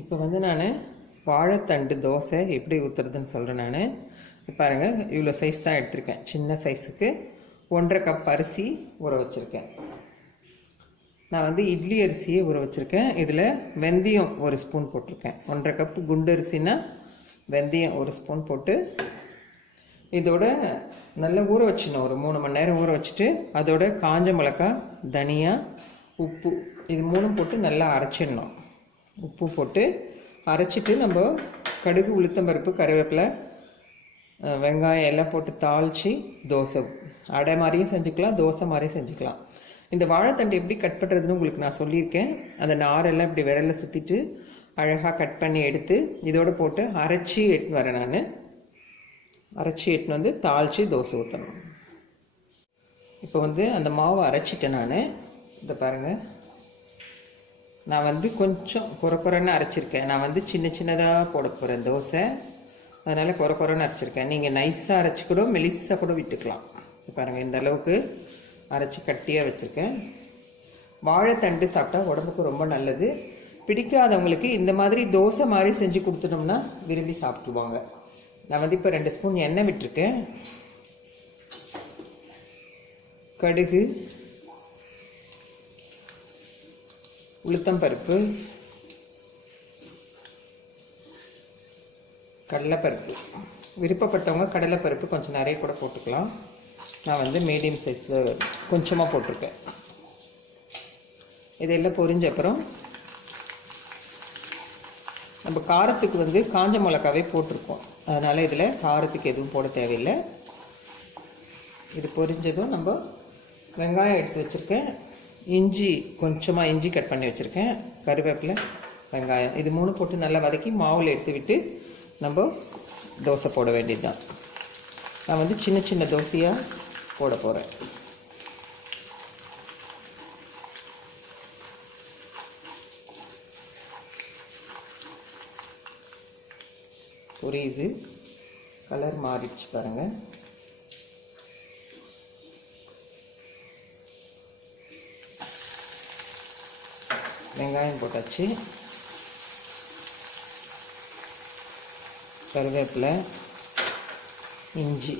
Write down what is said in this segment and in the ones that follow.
இப்போ வந்து நான் வாழைத்தண்டு தோசை எப்படி ஊற்றுறதுன்னு சொல்கிறேன் நான். பாருங்கள் இவ்வளோ சைஸ் தான் எடுத்திருக்கேன். சின்ன சைஸுக்கு ஒன்றரை கப் அரிசி ஊற வச்சுருக்கேன். நான் வந்து இட்லி அரிசியை ஊற வச்சுருக்கேன். இதில் வெந்தயம் ஒரு ஸ்பூன் போட்டிருக்கேன். ஒன்றரை கப்பு குண்டு அரிசினா வெந்தயம் ஒரு ஸ்பூன் போட்டு இதோட நல்லா ஊற வச்சிடணும். ஒரு மூணு மணி நேரம் ஊற வச்சுட்டு அதோட காஞ்ச மிளகா தனியா உப்பு இது மூணும் போட்டு நல்லா அரைச்சிடணும். உப்பு போட்டு அரைச்சிட்டு நம்ம கடுகு உளுத்தம்பருப்பு கருவேப்பிலை வெங்காயம் எல்லாம் போட்டு தாளித்து தோசை அடை மாதிரியும் செஞ்சுக்கலாம் தோசை மாதிரியும் செஞ்சுக்கலாம். இந்த வாழைத்தண்டு எப்படி கட் பண்ணுறதுன்னு உங்களுக்கு நான் சொல்லியிருக்கேன். அந்த நாரெல்லாம் இப்படி விரலில் சுற்றிட்டு அழகாக கட் பண்ணி எடுத்து இதோடு போட்டு அரைச்சி எடுத்துன்னு வரேன் நான். அரைச்சி எடுத்துன்னு வந்து தாளித்து தோசை ஊற்றணும் இப்போ வந்து அந்த மாவை அரைச்சிட்டேன் நான். இதை பாருங்கள் நான் வந்து கொஞ்சம் குறை குறைன்னு அரைச்சிருக்கேன். நான் வந்து சின்ன சின்னதாக போட போகிறேன் தோசை. அதனால் குறை குறைன்னு அரைச்சிருக்கேன். நீங்கள் நைஸாக அரைச்சி கூட மெலிஸாக கூட விட்டுக்கலாம். இப்போ பாருங்கள் இந்த அளவுக்கு அரைச்சி கட்டியாக வச்சுருக்கேன். வாழைத்தண்டு சாப்பிட்டா உடம்புக்கு ரொம்ப நல்லது. பிடிக்காதவங்களுக்கு இந்த மாதிரி தோசை மாதிரி செஞ்சு கொடுத்துட்டோம்னா விரும்பி சாப்பிட்டுவாங்க. நான் வந்து இப்போ ரெண்டு ஸ்பூன் எண்ணெய் விட்டுருக்கேன். கடுகு உளுத்தம்பருப்பு கடலைப்பருப்பு. விருப்பப்பட்டவங்க கடலைப்பருப்பு கொஞ்சம் நிறைய கூட போட்டுக்கலாம். நான் வந்து மீடியம் சைஸில் கொஞ்சமாக போட்டிருக்கேன். இதெல்லாம் பொரிஞ்ச அப்புறம் நம்ம காரத்துக்கு வந்து காஞ்ச மிளகாவே போட்டிருக்கோம். அதனால் இதில் காரத்துக்கு எதுவும் போட தேவையில்லை. இது பொரிஞ்சதும் நம்ம வெங்காயம் எடுத்து வச்சுருக்கேன். இஞ்சி கொஞ்சமாக இஞ்சி கட் பண்ணி வச்சுருக்கேன். கருவேப்பிலை வெங்காயம். இது மூணு போட்டு நல்லா வதக்கி மாவில் எடுத்து விட்டு நம்ம தோசை போட வேண்டியது தான் நான் வந்து சின்ன சின்ன தோசையாக போட போகிறேன் புரியுது? கலர் மாறிடுச்சு பாருங்கள் வெங்காயம் போட்டாச்சு. கருவேப்பிலை இஞ்சி.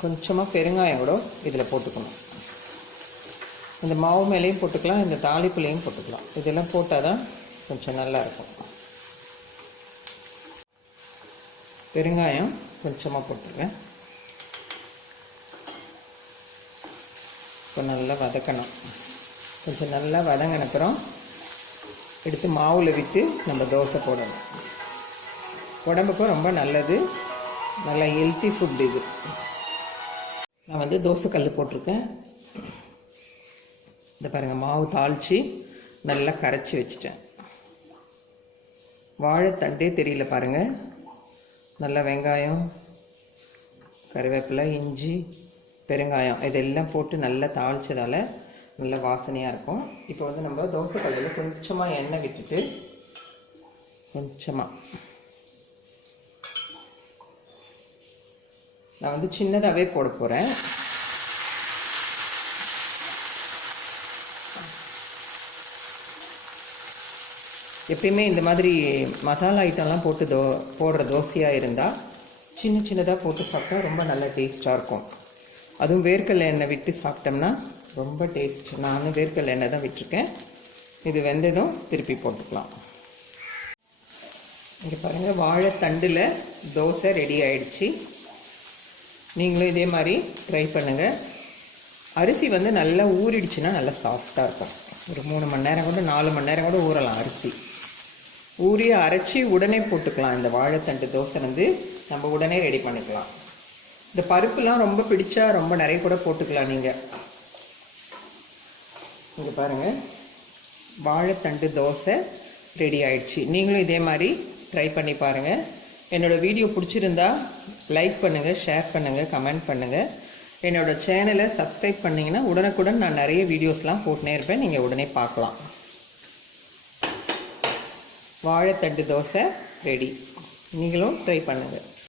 கொஞ்சமாக பெருங்காயம் கூட இதில் போட்டுக்கணும். இந்த மாவு மேலேயும் போட்டுக்கலாம் இந்த தாளிப்புலேயும் போட்டுக்கலாம். இதெல்லாம் போட்டால் தான் கொஞ்சம் நல்லா இருக்கும். பெருங்காயம் கொஞ்சமாக போட்டுருவேன். இப்போ நல்லா வதக்கணும். கொஞ்சம் நல்லா வதங்கினப்புறம் எடுத்து மாவில் விட்டு நம்ம தோசை போடணும். உடம்புக்கும் ரொம்ப நல்லது. நல்ல ஹெல்த்தி ஃபுட் இது. நான் வந்து தோசை கல் போட்டிருக்கேன். இந்த பாருங்கள் மாவு தாளித்து நல்லா கரைச்சி வச்சிட்டேன். வாழைத்தண்டே தெரியல பாருங்கள் நல்லா வெங்காயம் கருவேப்பிலை இஞ்சி பெருங்காயம் இதெல்லாம் போட்டு நல்லா தாளித்ததால் நல்ல வாசனையாக இருக்கும். இப்போ வந்து நம்ம தோசை கல்லில் கொஞ்சமாக எண்ணெய் விட்டுட்டு கொஞ்சமாக நான் வந்து சின்னதாகவே போட போகிறேன் எப்பயுமே இந்த மாதிரி மசாலா ஐட்டம்லாம் போட்டு தோ போடுற தோசையாக இருந்தால் சின்ன சின்னதாக போட்டு சாப்பிட்டா ரொம்ப நல்ல டேஸ்ட்டாக இருக்கும். அதுவும் வேர்க்கடலை எண்ணெய் விட்டு சாப்பிட்டோம்னா ரொம்ப டேஸ்ட் நானும் வேர்க்கடலை எண்ணெய் தான் விட்டுருக்கேன். இது வெந்ததும் திருப்பி போட்டுக்கலாம். இங்கே பாருங்கள் வாழைத்தண்டில் தோசை ரெடி ஆயிடுச்சு. நீங்களும் இதே மாதிரி ட்ரை பண்ணுங்கள் அரிசி வந்து நல்லா ஊறிடுச்சுன்னா நல்லா சாஃப்டாக இருக்கும். ஒரு மூணு மணி நேரம் கூட நாலு மணி நேரம் கூட ஊறலாம் அரிசி. ஊறி அரைச்சி உடனே போட்டுக்கலாம். இந்த வாழைத்தண்டு தோசை வந்து நம்ம உடனே ரெடி பண்ணிக்கலாம். இந்த பருப்புலாம் ரொம்ப பிடிச்சா ரொம்ப நிறைய கூட போட்டுக்கலாம் நீங்கள் இங்கே பாருங்கள் வாழைத்தண்டு தோசை ரெடி ஆயிடுச்சு. நீங்களும் இதே மாதிரி ட்ரை பண்ணி பாருங்கள் என்னோடய வீடியோ பிடிச்சிருந்தா லைக் பண்ணுங்கள் ஷேர் பண்ணுங்கள் கமெண்ட் பண்ணுங்கள் என்னோடய சேனலை சப்ஸ்கிரைப் பண்ணிங்கன்னா உடனுக்குடன் நான் நிறைய வீடியோஸ்லாம் போட்டுனே இருப்பேன். நீங்கள் உடனே பார்க்கலாம். வாழைத்தண்டு தோசை ரெடி. நீங்களும் ட்ரை பண்ணுங்கள்